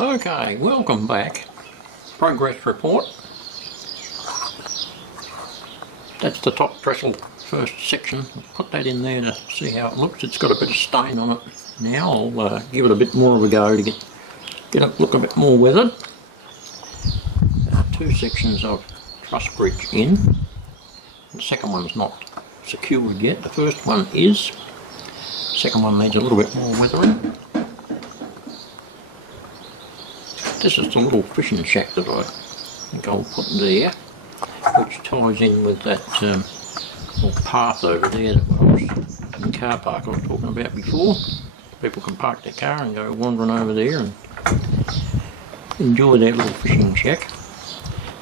Okay, welcome back. Progress report. That's the top trestle first section. I'll put that in there to see how it looks. It's got a bit of stain on it now. I'll give it a bit more of a go to get it look a bit more weathered. Two sections of Truss Bridge in. The second one's not secured yet. The first one is. The second one needs a little bit more weathering. This is the little fishing shack that I think I'll put there, which ties in with that little path over there that was in the car park I was talking about before. People can park their car and go wandering over there and enjoy their little fishing shack.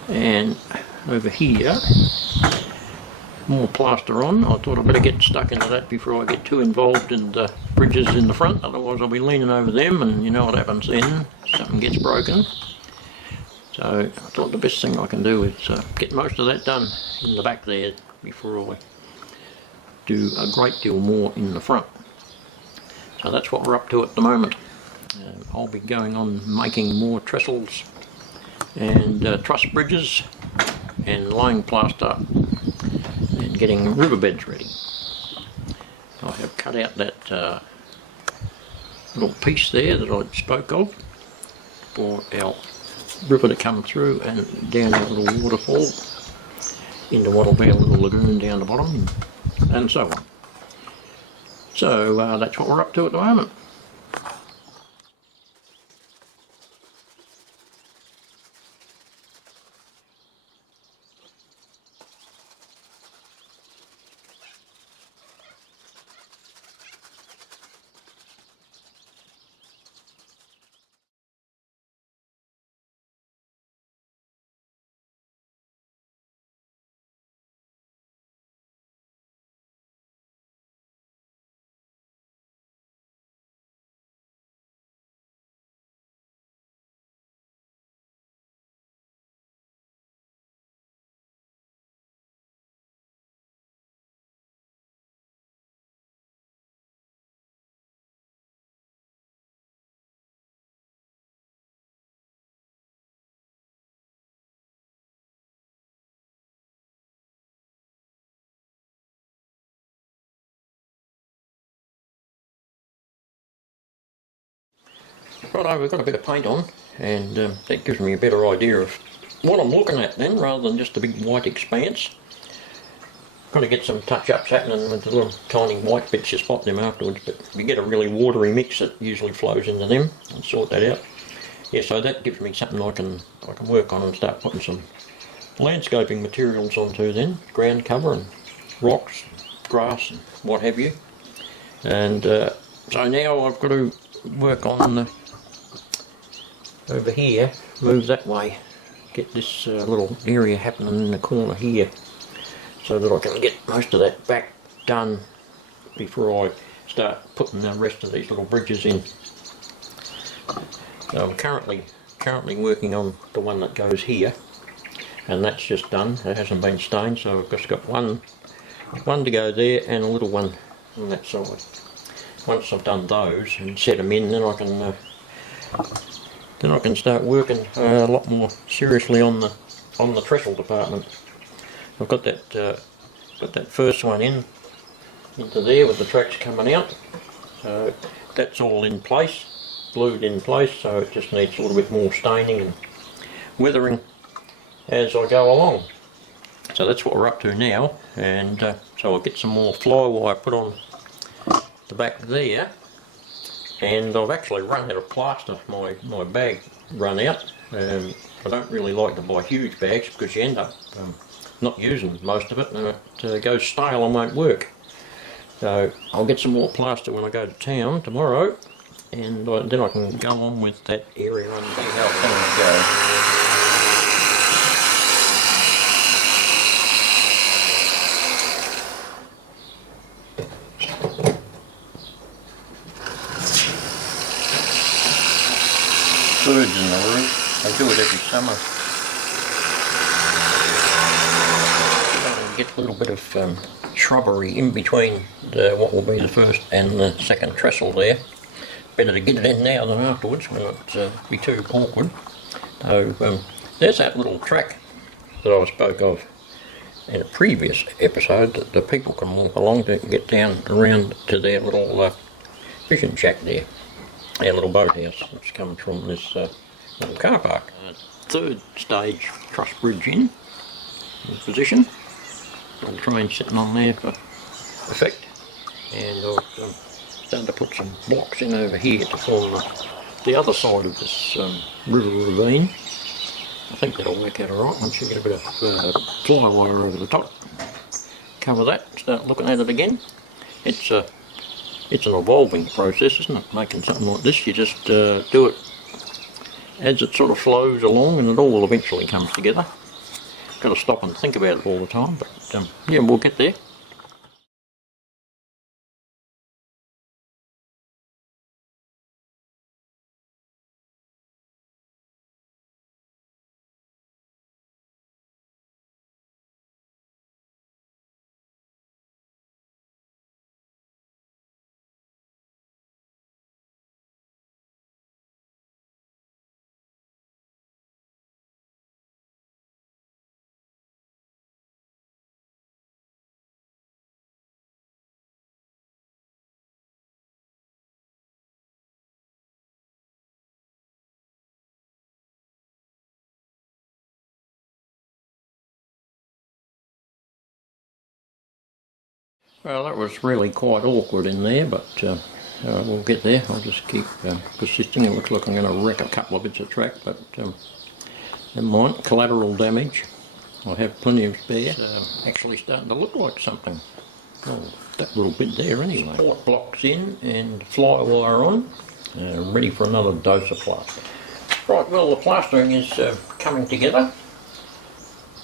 And over here, more plaster on. I thought I'd better get stuck into that before I get too involved in the bridges in the front, otherwise I'll be leaning over them and you know what happens then, something gets broken. So I thought the best thing I can do is get most of that done in the back there before I do a great deal more in the front. So that's what we're up to at the moment. I'll be going on making more trestles and truss bridges and laying plaster and getting riverbeds ready. I have cut out that little piece there that I spoke of for our river to come through and down that little waterfall into what'll be a little lagoon down the bottom and so on. So that's what we're up to at the moment. Righto, we've got a bit of paint on and that gives me a better idea of what I'm looking at then, rather than just a big white expanse. Got to get some touch-ups happening with the little tiny white bits, you spot them afterwards, but if you get a really watery mix that usually flows into them, I'll sort that out. Yeah, so that gives me something I can work on and start putting some landscaping materials onto then, ground cover and rocks, grass and what have you. And so now I've got to work on the over here, move that way, get this little area happening in the corner here so that I can get most of that back done before I start putting the rest of these little bridges in. So I'm currently working on the one that goes here, and that's just done. It hasn't been stained, so I've just got one to go there and a little one on that side. Once I've done those and set them in, then I can start working a lot more seriously on the trestle department. I've got that first one into there with the tracks coming out, so that's all in place, glued in place. So it just needs a little bit more staining and weathering as I go along. So that's what we're up to now, and so I'll get some more fly wire put on the back there, and I've actually run out of plaster. My bag run out. I don't really like to buy huge bags because you end up not using most of it and it goes stale and won't work. So I'll get some more plaster when I go to town tomorrow, and then I can go on with that area and see how it's going to go. Birds in the roof, I do it every summer. Get a little bit of shrubbery in between what will be the first and the second trestle there. better to get it in now than afterwards when it's be too awkward. So there's that little track that I spoke of in a previous episode that the people can walk along to get down around to their little fishing shack there, our little boathouse which comes from this little car park. Third stage Truss Bridge in position, little train sitting on there for effect, and I've started to put some blocks in over here to form the other side of this river ravine. I think that'll work out alright once you get a bit of fly wire over the top. Cover that, start looking at it again. It's an evolving process, isn't it? Making something like this, you just do it as it sort of flows along and it all eventually comes together. Got to stop and think about it all the time, but yeah, we'll get there. Well, that was really quite awkward in there, but we'll get there. I'll just keep persisting. It looks like I'm going to wreck a couple of bits of track, but never mind. Collateral damage. I have plenty of spare. It's actually starting to look like something. Oh, that little bit there anyway. Support blocks in and fly wire on. Ready for another dose of plaster. Right, well, the plastering is coming together.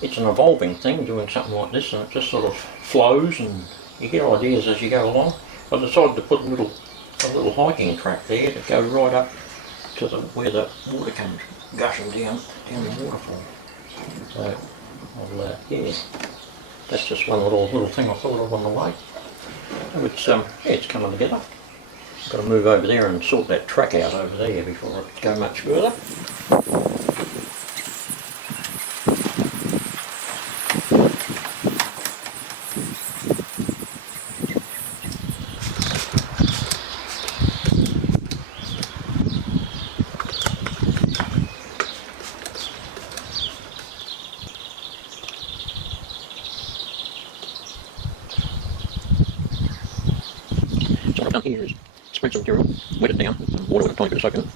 It's an evolving thing, doing something like this, and it just sort of flows and you get ideas as you go along. I decided to put a little hiking track there to go right up to where the water comes gushing down the waterfall. So I'll, yeah, that's just one little thing I thought of on the way. So it's yeah, it's coming together. I've got to move over there and sort that track out over there before I go much further. So what I've done here is spread some material, wet it down with some water with a tiny bit of soap in it,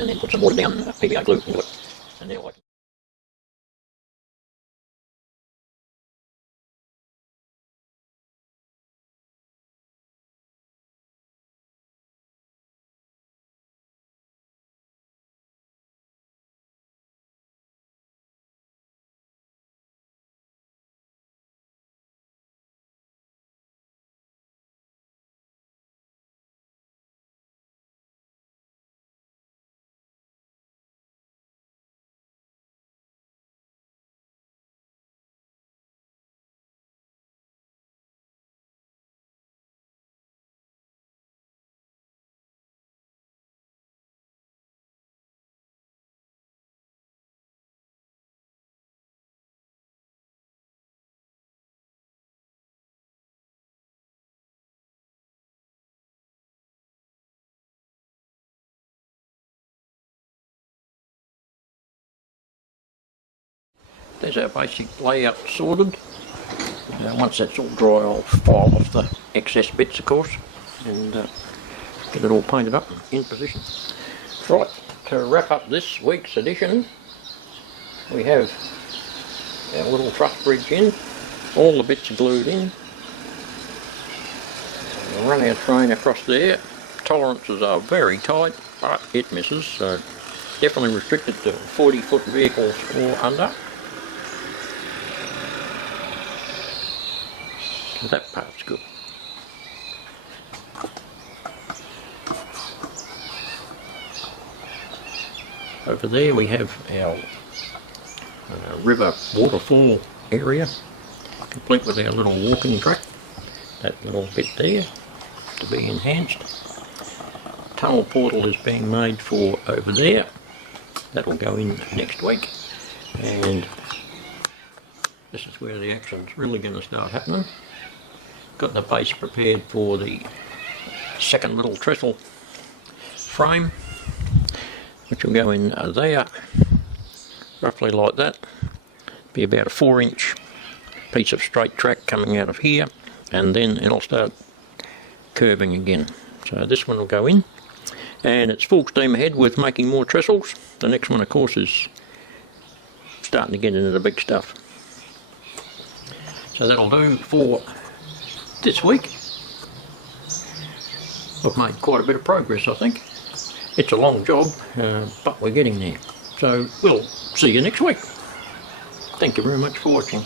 and then put some watered down PVA glue into it, and now I can there's our basic layout sorted. Now once that's all dry, I'll file off the excess bits, of course, and get it all painted up and in position. Right, to wrap up this week's edition, we have our little truss bridge in, all the bits are glued in. We'll run our train across there. Tolerances are very tight, but it misses, so definitely restricted to 40-foot vehicles or under. So that part's good. Over there we have our river waterfall area, complete with our little walking track. That little bit there to be enhanced. tunnel portal is being made for over there. That'll go in next week, and this is where the action's really going to start happening. Got the base prepared for the second little trestle frame, which will go in there, roughly like that. Be about a 4-inch piece of straight track coming out of here, and then it'll start curving again. So this one will go in, and it's full steam ahead with making more trestles. The next one, of course, is starting to get into the big stuff. So that'll do for this week. We've made quite a bit of progress, I think. It's a long job, but we're getting there. So we'll see you next week. Thank you very much for watching.